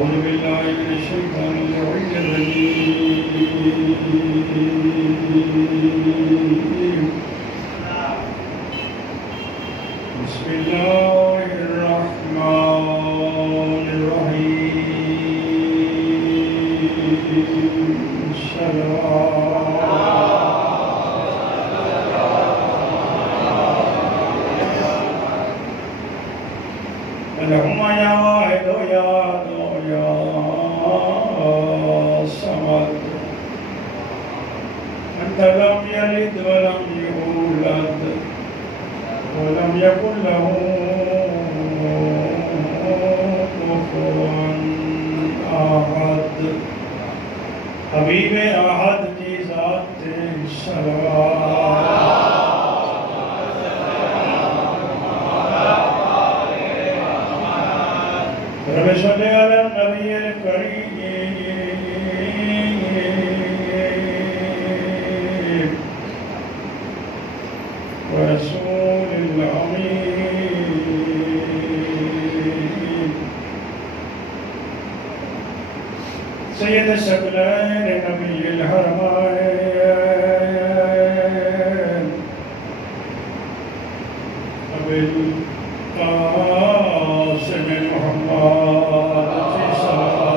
أعوذ بالله من الشيطان الرجيم بسم الله الرحمن الرحيم اللهم يا واحد يا صمد أنت لم يلد ولم يولد ولم يكن له كفوا أحد حبيب أحد کی ذات صلوات رب صل على النبي الكريم ورسول الأمين سيد الثقلين نبي الحرمين أبي القاسم محمد في صلاة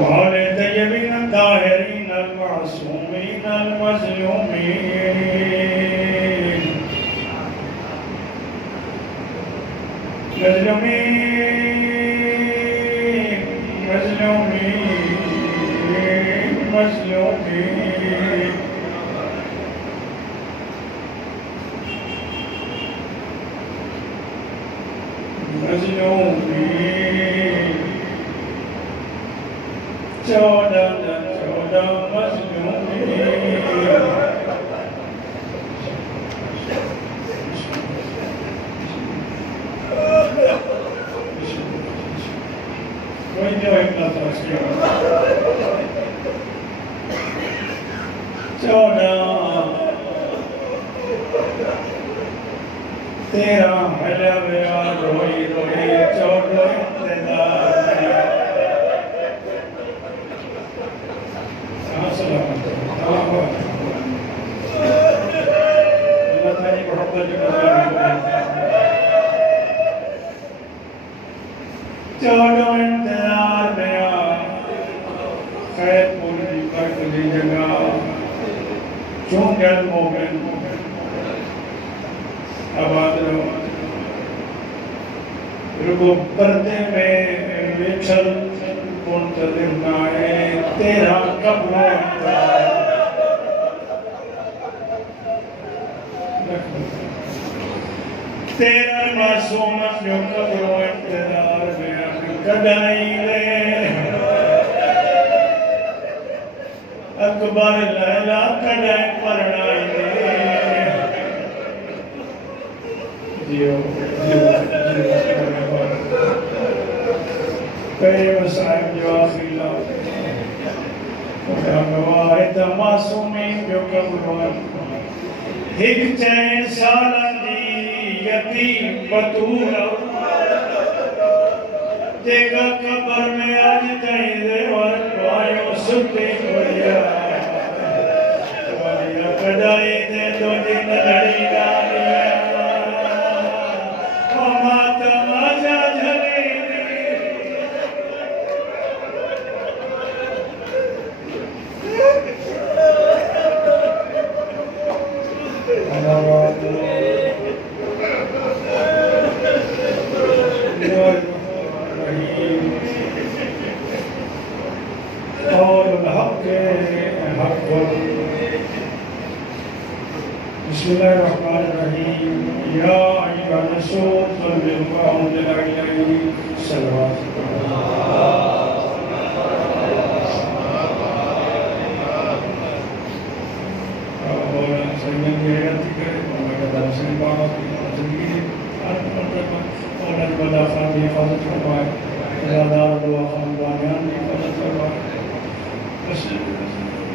وعلى الطيبين الطاهرين المعصومين المظلومين مظلومين چودہ کوئی جو اتنا ترسیا 13 حلب یا روئی روئی 14 انتظار سلامت اللہ تعالی محبت جو چودہ انتظار میں خیر پوری پر کلی جگہ چونگل مومن آباد رکو پردے میں ویچھل منتظر نائے تیرا قبروں تیرا معصوم جو قبروں انتظار میں کدائی لے اکبر لیلہ کدائی پرنائی لے جیو کئی مسائب جو آخری لاؤ خدا گواہ معصومین جو قبروں ایک چین سالہ دی یتیم بطولہ دیکھا قبر میں آج کہیں دے ورکوائیوں ستے کویا واریا کڑائی دے دو دن لڑی ڈالیا وماتا ماجا جھلے بسم الله الرحمن الرحيم يا أيها الرسول صل وسلم عليه صلوات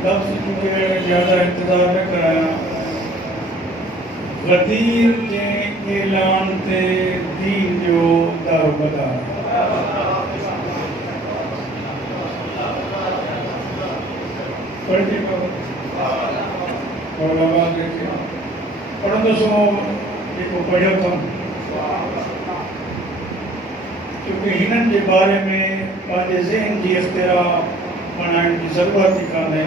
لفظ چونکہ زیادہ انتظار نہ کرایا गदीर के ऐलान ते दीन जो दारोमदार पढ़ते पढ़ंदो सो जेको पढ़ियो अथमि क्योंकि हिननि जे बारे में पंहिंजे ज़हन जी इख़्तिरा बणाइण जी ज़रूरत ई कान्हे।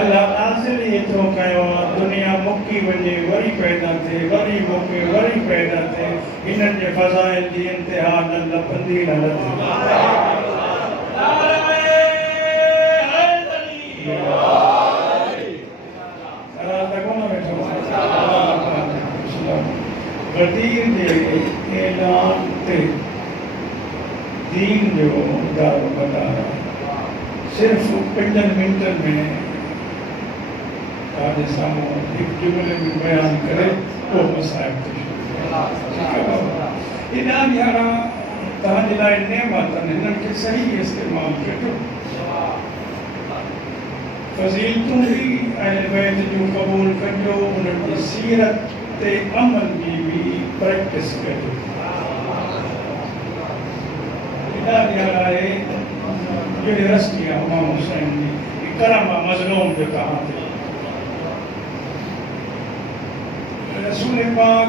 अल्लाह नाज़िल ई एतिरो कयो आहे दुनिया मुकी वञे वरी पैदा थिए वरी मुके वरी पैदा थिए हिननि जे फ़ज़ाइल जी इंतिहा न लभंदी न लथी। गदीर जे ऐलान ते दीन जो दारोमदार सिर्फ 5 मिनटन में तव्हांजे साम्हूं हिकु जुमिले में बयान करे पोइ मसाइब ते एॾा न्यारा तव्हांजे लाइ नेमत आहिनि हिननि खे सही इस्तेमालु कजो। फज़ीलतूं बि अहल बैत जूं क़बूल कजो उन्हनि जी सीरत ते अमल जी भी प्रैक्टिस कजो। एॾा न्यारा आहे जहिड़ी रस्ती आहे इमाम हुसैन जी करम आहे मज़लूम जो तव्हां ते। रसूल पाक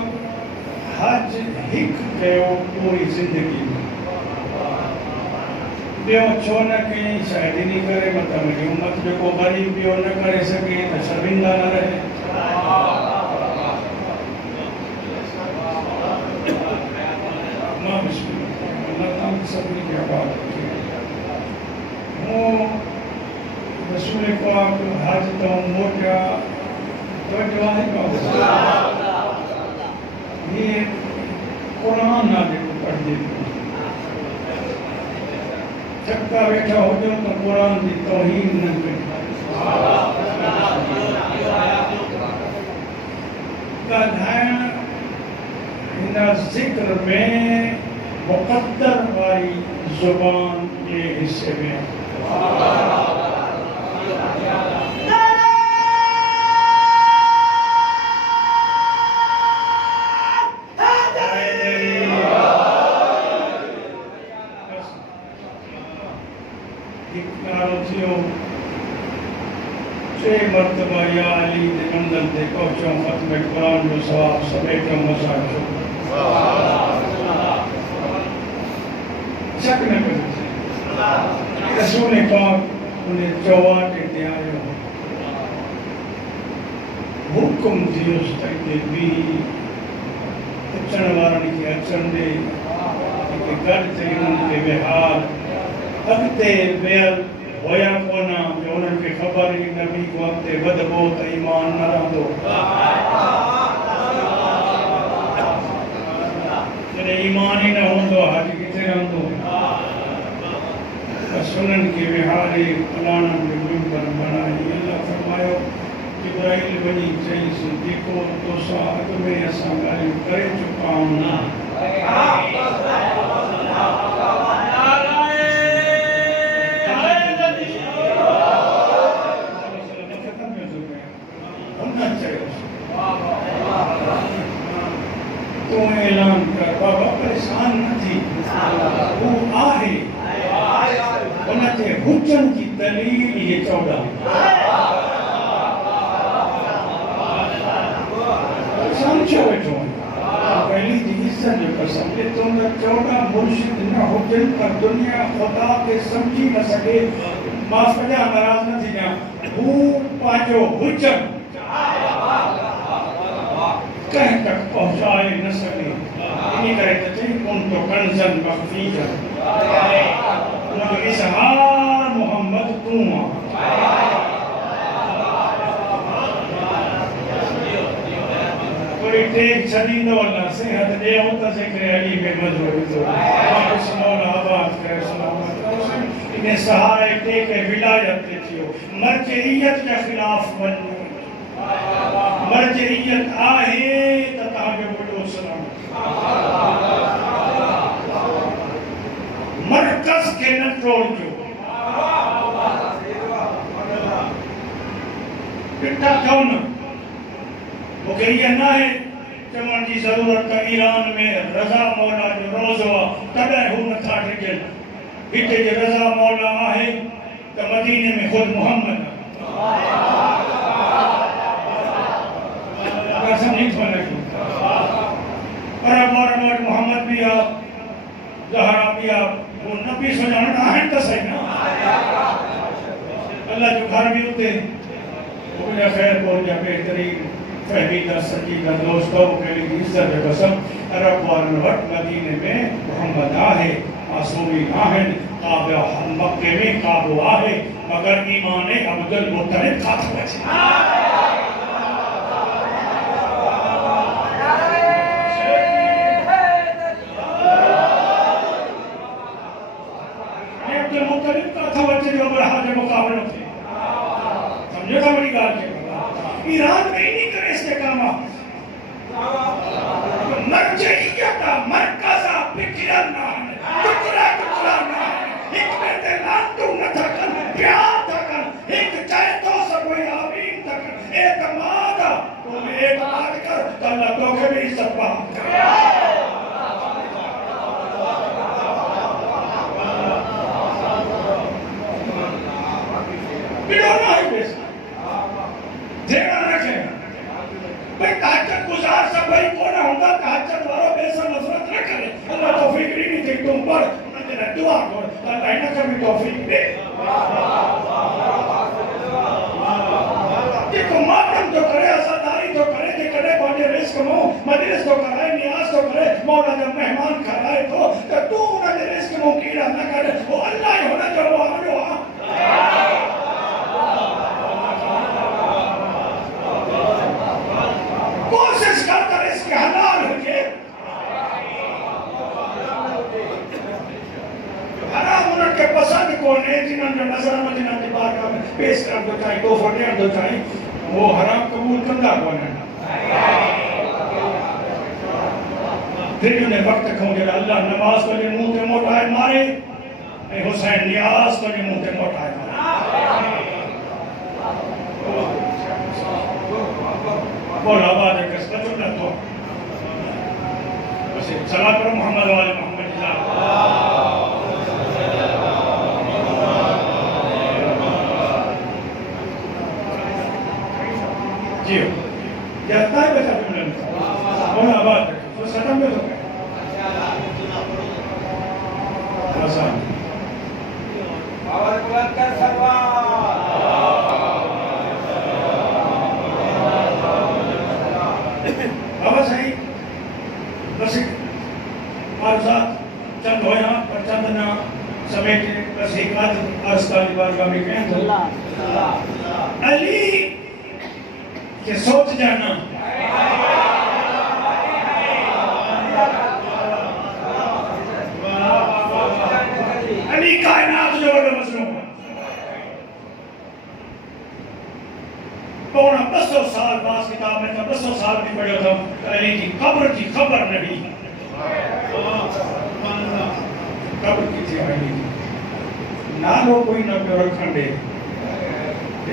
हज हिकु कयो पूरी ज़िंदगी में ॿियो छो न कयईं शायदि इन करे मतिलबु मुंहिंजी उमत जेको ग़रीब ॿियो न करे सघे त शर्मिंदा न रहे। सभिनी खे आबाद कजे। मूं रसूल पाक हज तां मोटिया तवजो आहे ये क़ुर आहे जेको पढ़िजे चक्का वेठा हुजो त क़ुर जी तौहीन न कयो। ॻाल्हाइण हिन ज़िक्र में मुक़द्दर वारी ज़ुबान के हिस्से में मरतबा या अली के मंजिल ते पहुंचो खत्म कुरान जो सवाब समेटो मसाजो शक न करो। रसूल पाक उन्हें चौवाटे ते आयो हुक्म दियोसि त हिते बि अचण वारनि खे अचण ॾे जेके गॾु थिए उन्हनि खे विहार अॻिते वियल होया कोन जो उन्हनि खे ख़बर ई नबी को अॻिते वधबो त ईमान न रहंदो। जॾहिं ईमान ई न हूंदो हज किथे रहंदो। बसि उन्हनि खे विहारे फलाणनि जो मिंबर बणाई। अल्लाह फरमायो जिब्राइल वञी चईंसि जेको तोसां अॻु में असां ॻाल्हियूं करे चुका आहियूं तूं ऐलान कर बाबा परेशान न थी वो आहे उनते हुजन की दलील ये 14 समझो वेठो पहली जी इज्जत जो कसम ये तुम 14 मुर्शिद न हुजन पर दुनिया खुदा के समझी न सके माफ कजा नाराज न थी जा वो पाजो हुजन कहीं तक पहुंचाए न सके इन्हीं करे तो चाहिए उनको कंजन मखफीजन उनको इजहार मोहम्मद तू कोई टेक छदी दो अल्लाह से हद दे होता से करे अली में मजबूर तो वापस मौला आबाद करे सलामत इन्हें सहारे टेक विलायत दे थियो मर्जियत के खिलाफ बन मर्जियत आहे त तव्हांखे वॾो सलाम मरकज़ खे न टोड़जो ॾिठा थियो न मूंखे इहा न आहे चवण जी ज़रूरत ईरान में रज़ा मौला जो रोज़ो तॾहिं हू नथा टिकनि हिते जे रज़ा मौला आहे त मदीने में ख़ुद मुहम्मद समझी थो लॻो अरब वारनि वटि मोहम्मद बि आहे ज़हरा बि आहे वो नबी सुञाणण आहिनि त सही न अल्लाह जो घर भी उते उनजा ख़ैरपुर जा बेहतरीन फहमीदा सजीदा दोस्तों कहिड़ी इज़त जो कसम अरब वारनि वटि मदीने में मोहम्मद आहे मासूमी आहिनि काबा मक्के में काबो आहे मगर ईमान अब्दुल मुत्तलिब काथो अचे अब्दुल मुत्तलिब काथो अचे जो अब्राहा जे मुक़ाबलो थे समझो था बड़ी ॻाल्हि खे ईरान में इन्हीं करे इस्तेकामा मरजइयत मरकज़ फिकिरन टुकड़ा टुकड़ा ना एक में ते लातू न थकन प्यार थकन एक चाहे तो सब कोई आमीन थकन एतमाद तो एतमाद कर अल्लाह तो के भी इज्जत पा बिना ही बेस जेड़ा रखे भाई ताकत गुजार सब भाई कौन होगा ताकत वाला बेसा नफरत न करे अल्लाह तौफीक नहीं दे तुम पर उन्हें दुआ करो अल्लाह इन्हें कभी तौफीक दे देखो मातम तो करे आज़ादारी तो करे जे करे बाजे रिस्क मो मजलिस तो कराए नियाज तो करे मौला जब मेहमान खराए तो तू उन्हें रिस्क मो कीड़ा न करे वो अल्लाह ही होना जो वो आमलो आ कोशिश करता रिस्क हलाल हो के हराम उनके पसंद कौन है जिन्होंने नजर में जिन्होंने बारगाह में पेश कर दो चाहिए तो फटे दो चाहिए वो हराम कबूल करता कौन है फिर उन्हें वक्त खो जरा अल्लाह नमाज को जे मुंह ते मोटाए मारे ए हुसैन नियाज को जे मुंह ते मोटाए मारे बोला बात है किसका तो न तो बस सलात पर मोहम्मद वाले मोहम्मद जी जाता है बचा भी मिलने बोला बात है तो सदम में तो आसान आवाज बुलंद कर सकवा अब्बास है बस आजाद चंद होया और चंद ना समेत बस एक बात अस्ताली बार का भी कहें तो अली के सोच जाना अली कायनात जो बड़ा मजलूम है पौना 200 साल बाद किताब में 200 साल भी पढ़ो था अली की कब्र की खबर नहीं कब्र की थी अली नालो कोई न पियो रखण दे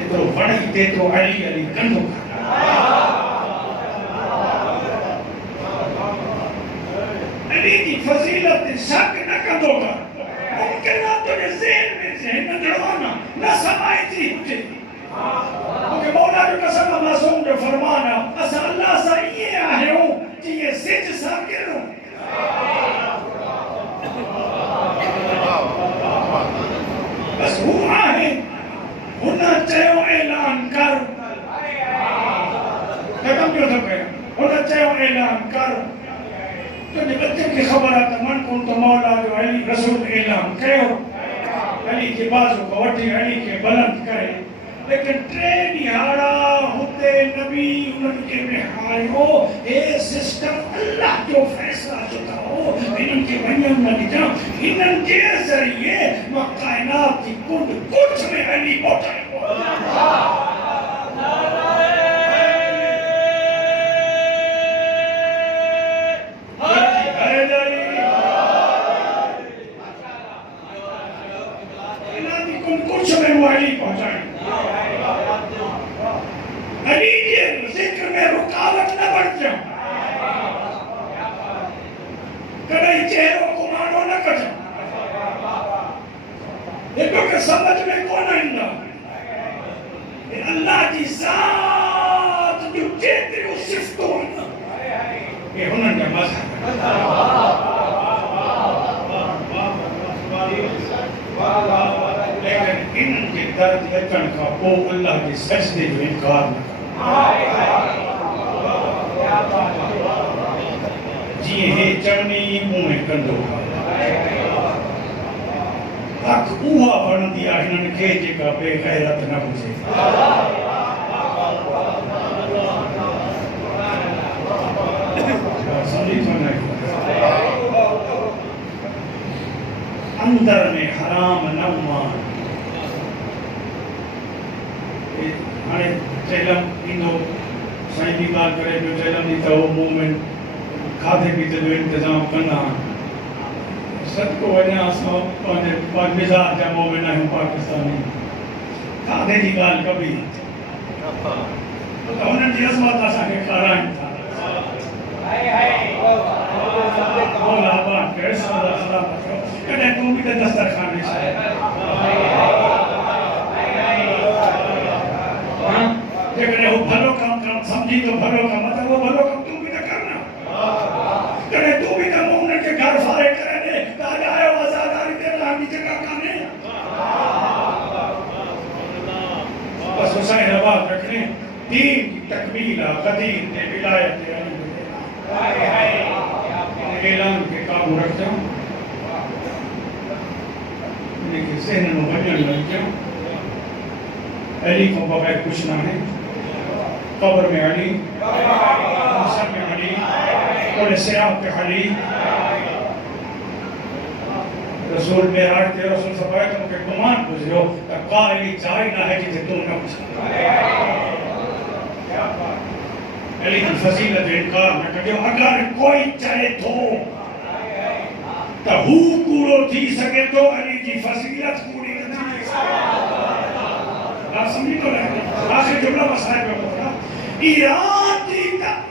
एतिरो वणी तेतिरो अली अली कंदो अली की फजीलत शक न कंदो कर मुमकिन है तुझे ज़हन में ज़हन न जड़वाना न समाए थी मुझे क्योंकि मौला जो कसम मासूम जो फरमाना अस अल्लाह सा ये आहियो कि ये सिज सा गिरो बस वो आहे उन्हें चयो ऐलान कर खत्म क्यों तो कहे उन्हें चयो ऐलान कर तुझे बच्चे की खबर आता मन को तो मौला जो अली रसूल ऐलान कयो अली के बाजू को वठी अली के बुलंद करे लेकिन ट्रेन यारा होते नबी उनके में आयो ये सिस्टम अल्लाह जो फैसला चुका हो इनके वयम न जा इनके जरिए कायनात की कुछ में अली पहुंचा कुछ में वो अली पहुंचाए अली के जिक्र में रुकावट न बढ़ जाए देखो कि समझ में कौन आइंदा अल्लाह की ज़ात जो जेतिरियूं सिफ़तूं आहिनि ये हुननि जा मज़हब लेकिन इन्हनि जे दर ते अचण खां पोइ अल्लाह जे सजदे जो इनकार न जीअं हे चवनी उहे कंदो हक़ उहा वणंदी आहे हिननि खे जेका बेग़ैरत न हुजे सम्झी थो न अंदर में हराम न मान हाणे चेलम ईंदो साईं जी ॻाल्हि करे पियो चेलम जी त उहो मुंहुं में खाधे पीते जो इंतज़ाम कंदा सदको वञा असां पंहिंजे मिज़ाज जा मोमिन आहियूं पाकिस्तानी खाधे जी ॻाल्हि कबी त हुननि जी अज़मत असांखे खाराइनि था कॾहिं तूं बि त दस्तरखाने जेकॾहिं हू भलो कमु सम्झी थो भलो कमु त उहो भलो कमु तूं बि त कर न कॾहिं तूं बि त हुननि खे घर फारे करे ॾे त अॼु आयो आज़ादारी ते रहण जी जॻह कान्हे बसि हुसैन आबाद रखणे दीन की तकमील आहे क़दीर ते विलायत ते ऐलान के काबू रखजो इनके ज़हन में वञण न ॾिजो अली को बग़ैर कुछ ना है कब्र में अली मौसम में अली और सिरात पे अली रसूल मेराज ते रसूल फरमाया तो के गुमान गुजरो त का अली जाए ना है जिथे तू न अली की फजीलत इनकार न करियो अगर कोई चाहे तो हू कूड़ो थी सके तो अली की फजीलत पूरी न थी आप समझी तो आखिर जुमला मसाइल पे बोला ईरान की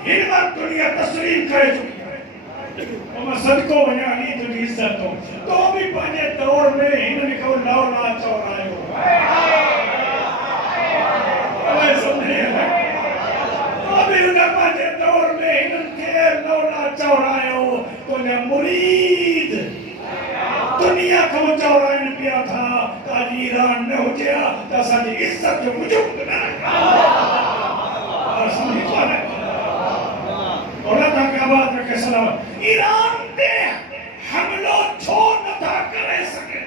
हिम्मत दुनिया तस्लीम करे चुकी है और सदको वञा अली तुझी इज्जत तो भी पंहिंजे दौर में हिननि को लौला चौरायो पंहिंजे दौर में हिननि खे लौला चौरायो तुंहिंजा मुरीद दुनिया को चौराइनि पिया था त अॼु ईरान न हुजे हा त असांजी इज़त जो वजूद न सम्झी थो न और अल्लाह के आबाद रखे सलाम ईरान ते हमलो छो नथा करे सघे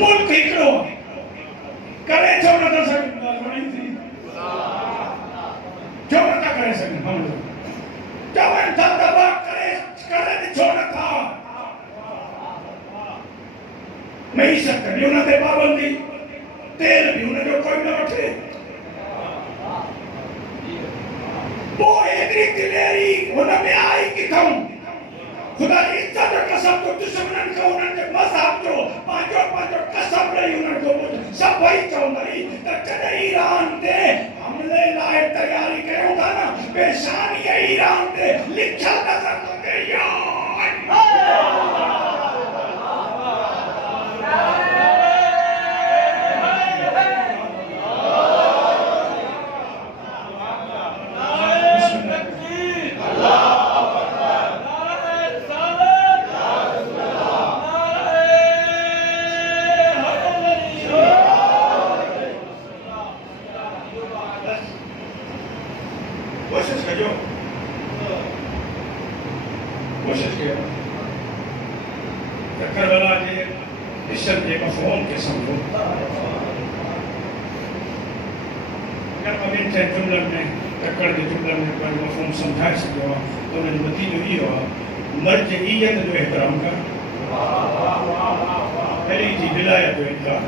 मुल्क हिकिड़ो करे छो नथा सघे छो नथा करे सघे हमलो चवनि था दबा करे छो नथा मईशत बि हुन ते पाबंदी तेल बि हुन जो कोई न वठे पोइ एतिरी दिलेरी हुन में आई किथां खुदा जी इज़त कसम तो दुश्मननि खे हुननि जे मज़हब जो पंहिंजो कसम रही हुननि खे सभई चवंदई त कॾहिं ईरान ते हमले लाइ तयारी कयूं था न पेशानी ईरान ते लिखियल नज़र तोखे या मर्जइयत जो एहतराम कर अली जी विलायत जो इनकार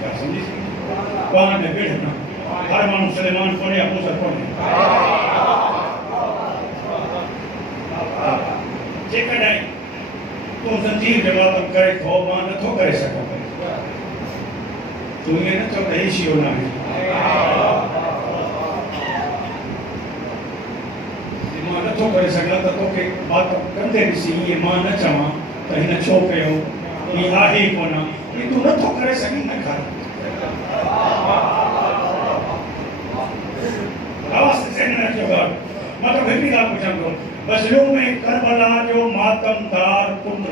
क्या समझी वहां में बेड़ ना हर मानू सलेमान कोने या मूसा कोने जेकॾहिं तूं ज़ंजीर जे मातम करे थो मां नथो करे सघां तूं ईअं न चओ त ही शियो न आहे मां नथो करे सघां त तोखे बात कंदे ॾिसी इहे मां न चवां त हिन छो कयो हीअ आहे ई कोन हीअ तूं नथो करे सघीं न कर आवाज़ ज़हन में अचो मतिलबु हिकिड़ी ॻाल्हि पुछां थो मज़लूम में करबला जो मातमदार पुट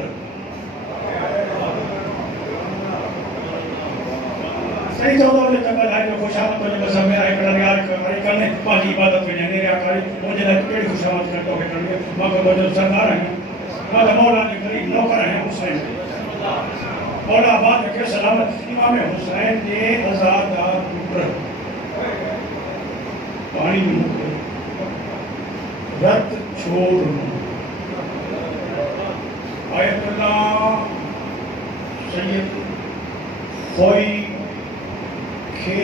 सही चवंदो त चङा लाइ जो ख़ुशामद तुंहिंजे मज़हब में आहे कॾहिं यार खड़ी करने पंहिंजी इबादत में नेरे आकारी मुंहिंजे लाइ कहिड़ी ख़ुशामद करे तोखे करणी मां को मुंहिंजो सरदार आहियां मां त मौला जे ग़रीब नौकर आहियां हुसैन मौला अब्बास खे सलामत इमाम हुसैन जे आज़ादार पुट पाणी में मोकिलियो रत छोड़ आयतुल्लाह सैयद खोई के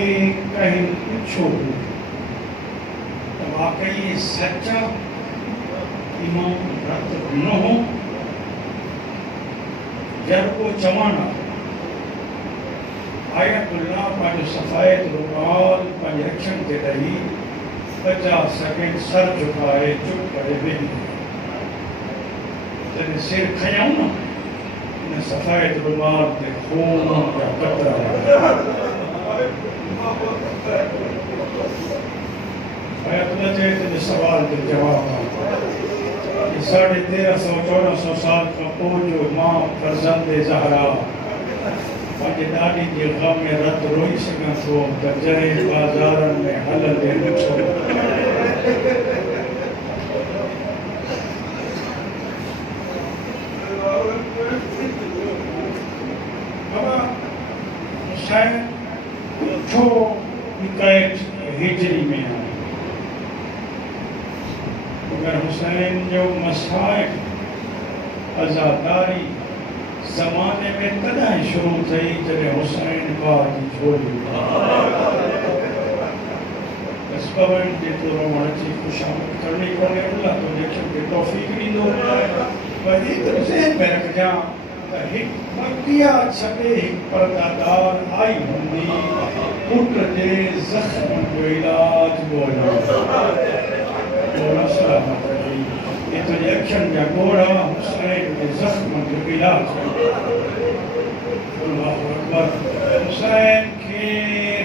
कहीं पूछो तो वाकई सच्चा इमाम रत न हो जब को जमाना आयतुल्लाह पांच सफायत रुमाल पांच रक्षण के रही 50 सेकंड सर झुकाए चुप करे वेही जब सिर खयाऊं ना इन सफायत रुमाल ते खून का कतरा आयतुल्लाह चए तुझे सवाल के जवाब 1350-1400 साल का पोइ जो मां फर्जंद ज़हरा पंहिंजे ॾाॾी जे ग़म में रत रोई सघां थो त जॾहिं बाज़ारनि में हलंदे ॾिठो शायद उठो कैद हिजरी में आहे मगर हुसैन जो मसाइब आज़ादारी ज़माने में तॾहिं शुरू थी जॾहिं हुसैन बार जी झोली सबबनि जे तौर अची ख़ुशामद करणी कोन्हे अल्लाह तुंहिंजे खे तौफ़ीक़ ॾींदो वरी ज़हन में रखजां त हिकु मकिया छॾे हिकु परदादार आई हूंदी पुट जे ज़ख़्म जो इलाज ॻोल्हा सलामत रही ये तुझे अखियुनि जा ॻोढ़ा हुसैन जे ज़ख़्म जो इलाज अल्लाहु अकबर हुसैन खे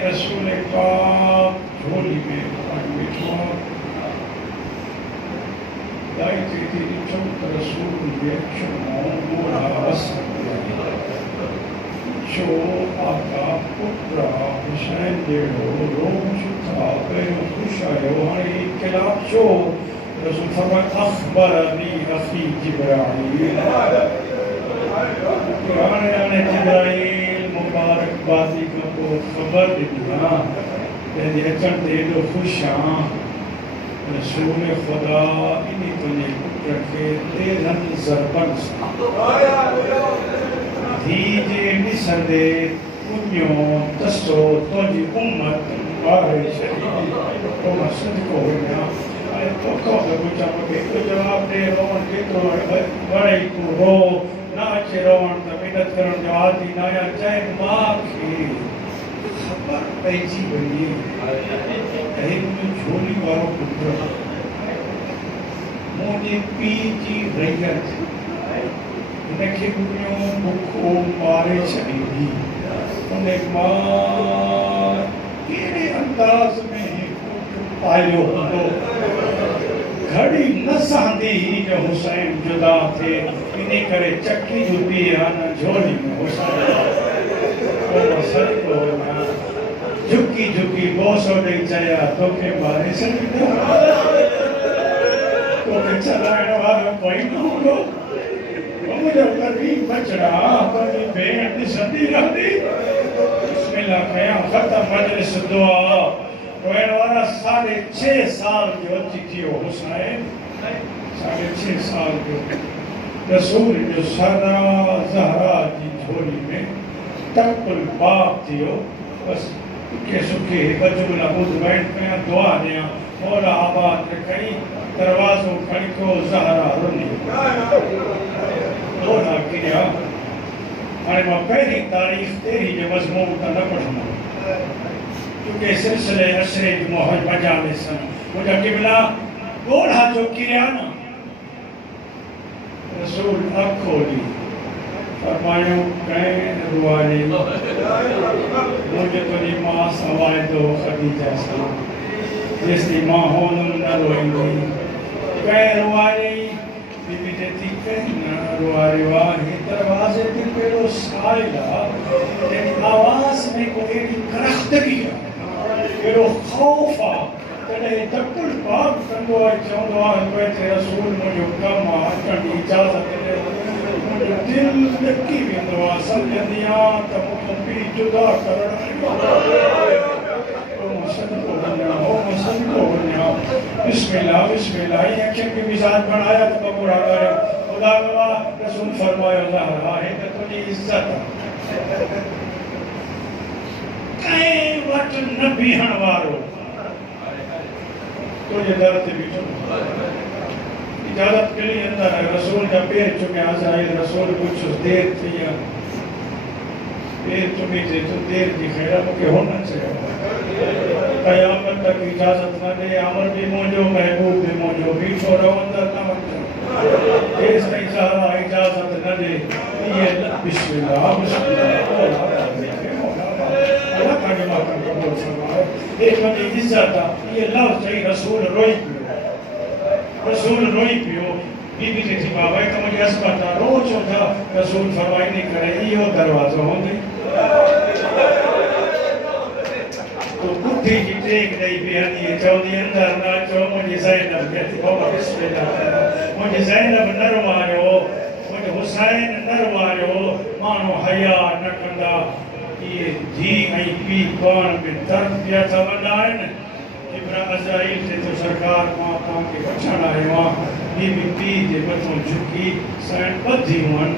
रसूल पाक झोली में वेठो दाई थी ॾिठो त रसूल जे अखियुनि मां ॻोढ़ा वसण छो आका पुट हुसैन जहिड़ो रोज़ था पहिरियों ख़ुशि आहियो हाणे इख़्तिलाफ़ छो रसूल फरमाया अख़बरनी अख़ी जिब्राईल हाणे जिब्राईल मुबारकबादी खां पोइ ख़बर ॾिनी आहे जंहिंजे अचण ते एॾो ख़ुशि आहियां रसूल ख़ुदा इन तुंहिंजे पुट खे 13 ज़रबनि सां धीउ जे ॾिसंदे पुञो तसो तुंहिंजी उमत ॿारे छॾी पोइ मां सदिको वञा ऐं तोखां त पुछां मूंखे हिकु जवाबु ॾे रोअण केतिरो वणे तूं रो न अचे रोअण त मिनत करण जो आदि न आहियां चए माउ खे ख़बर पइजी वञे त हिन झोली वारो पुटु मुंहिंजे पीउ जी रैयत हिनखे पुञो बुखो मारे छॾींदी उन मां कहिड़े अंदाज़ में पालियो हूंदो घड़ी न सहंदी जो हुसैन जुदा थिए इन करे चकी जुती आहे न झोली में हुसैन सदिको वञा झुकी झुकी बोसो ॾेई चया तोखे मारे छॾींदो तोखे चलाइण वारो कोई न हूंदो मुंहिंजो करीब बचड़ा पंहिंजी भेण ॾिसंदी रहंदी बिस्मिल्लाह कयां ख़तम मजलिस दुआ रोइण वारा 6.5 साल जो अची थियो हुसैन 6.5 साल जो रसूल जो सरा ज़हरा जी झोली में तकुल बाप थियो बस के सुखे बजुला बुध बैठ में दुआ ॾियां मौला आबाद कई दरवाज़ो खड़को ज़हरा रुनी दोना किया हाणे मां पहिरीं तारीख़ 13 जो मज़मून त न पढ़ंदुमि क्योंकि सिलसिले असरे जी मोहज मजालिस मुंहिंजा क़िबला गोड़ा जो किरियाना रसूल अखोली फरमायो कहीं रुआली मुझे तो मां सवाए तो खदीजा सा जिसकी मां होन न रोएंगी कहीं रुआली बीबी देती कहीं न रुआली वाही दरवाजे पे पेड़ो साइला तेरी आवाज में कोई करख्तगी पेड़ो खौफा तॾहिं तकुल पाक कंदो आहे चवंदो आहे कोई ते रसूल मुंहिंजो कमु आहे अचण जी इजाज़त ॾे मुंहिंजो दिलि ॾकी वेंदो आहे सम्झंदी आहियां त मूंखां पीउ जुदा करणु सदको वञा बिस्मिल्लाह बिस्मिल्लाह ईअं अखियुनि खे मिज़ाज बणाया त बबूड़ा करियो ख़ुदा गवाह रसूल फरमायो ज़हरा हे त तुंहिंजी इज़त आहे कंहिं वटि न बीहण वारो तुझे दर ते बीठो इजाज़त के लिए अंदर है रसूल जब पैर चुमे आज़राइल रसूल कुछ देर थी या पैर चुमी थे तो देर की खैर मुझे होना चाहिए क़यामत तक इजाज़त न दे अमर भी मौजो महबूब भी मौजो बीठो रहो अंदर न वञो इस ताईं ज़हरा इजाज़त न दे ये बिस्मिल्लाह बिस्मिल्लाह अल्लाह का जमा कर कबूल फरमाए एक बड़ी इज्जत है ये लफ्ज़ सही रसूल रोई पियो बीबी के थी बाबा तो मुझे अस्पता रोज होता रसूल फरमाई नहीं करे यो दरवाजा होंदे तो बुद्धि की टेक नहीं बिहानी है चौदी अंदर ना चो मुझे ज़ैनब कहती बाबा बिस्मिल्लाह मुझे ज़ैनब नरवायो मुझे हुसैन नरवायो मानो हया न कंदा ये जी आई पी कौन में तरबियत वडाइन इब्रा अज़राइल से तो सरकार मां के बचण आयो बीबी पी जे मथों झुकी सैन बधी वन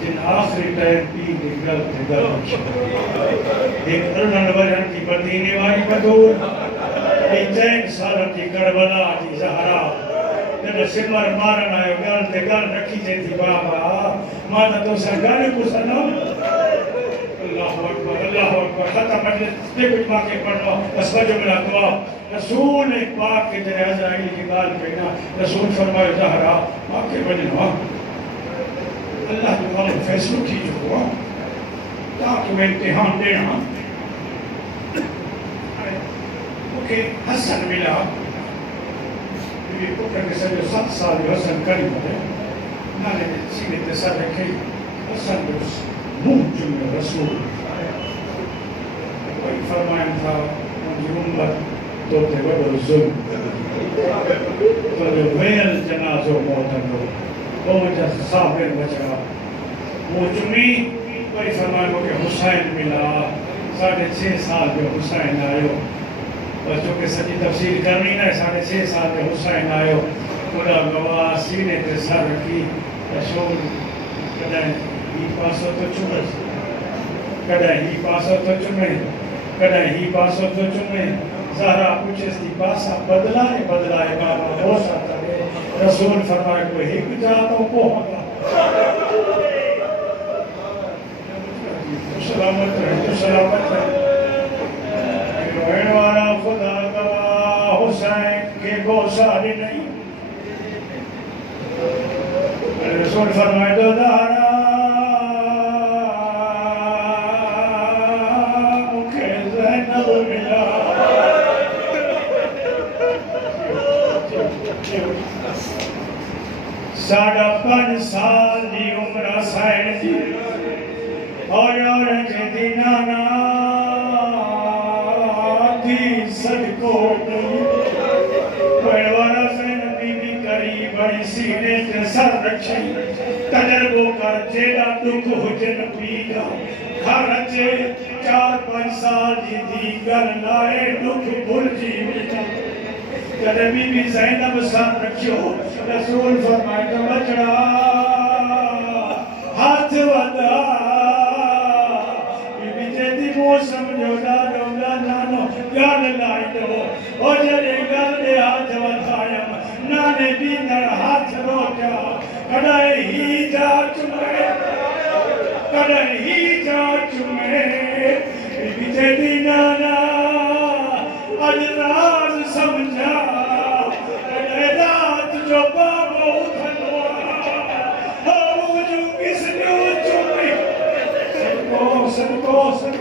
जिन आखिरी टाइम पी के गल ते गल एक अरनन वरन की मदीने वाली बदूर एक 3 साल की करबला की ज़हरा जब सिमर मारन आयो गल ते गल रखी थी बाबा मां तो सा गल को सनम अल्लाह अकबर खत्म मजलिस देखो मां के पढ़ो असवज मिला दुआ रसूल पाक के जरे अज़राइल की गाल कहना रसूल फरमाए ज़हरा मां के वजनो अल्लाह जो कानून फैसलो थी जो ताकि मैं इम्तिहान देना ओके हसन मिला ये पुत्र के सजो 7 साल हसन करी मरे नाले सीने ते सर रखे हसन मुंह जुम्मे रसूल कोई फरमाया था मुझे उम्मत तो ते वडो जुल्म तो जो वेल जनाजो मौतन हो वो मुझे साबिर बचा मुंह जुम्मी कोई फरमाया मुझे हुसैन मिला 6.5 साल जो हुसैन आयो बच्चों के सभी तफसीर करनी ना 6.5 साल जो हुसैन आयो खुदा गवाह सीने ते सर रखी रसूल कदां ही पासो तो चुमे कदां ही पासो तो चुमे कदां ही पासो तो चुमे ज़हरा पूछे थी पासा बदलाए बाबा हो सकता है रसूल फरमाए कोई एक जातो को होगा सलामत है रोहन वाला खुदा गवाह हुसैन के गोसारे नहीं रसूल फरमाए दो ज़हरा साढ़ा 5 साल की उम्र सैन जी और जदी नाना दी सदको वाला सैन बीबी करी बड़ी सीने ते सर रखी तजर्बो कर जेड़ा दुख हुजन पीगा घर अचे 4-5 साल जी गल लाए दुख भूल जी कदे बीबी ज़ैनब साथ रखियो रसूल फरमाया बचड़ा हाथ वदा बीबी जेदी मो समझो डाडो नानो गल लाई दो ओ जरे गल दे हाथ वधाया नाने बींदड़ हाथ रोका कदाई ही जा चुमे बीबी जेदी नाना अज राज समझा को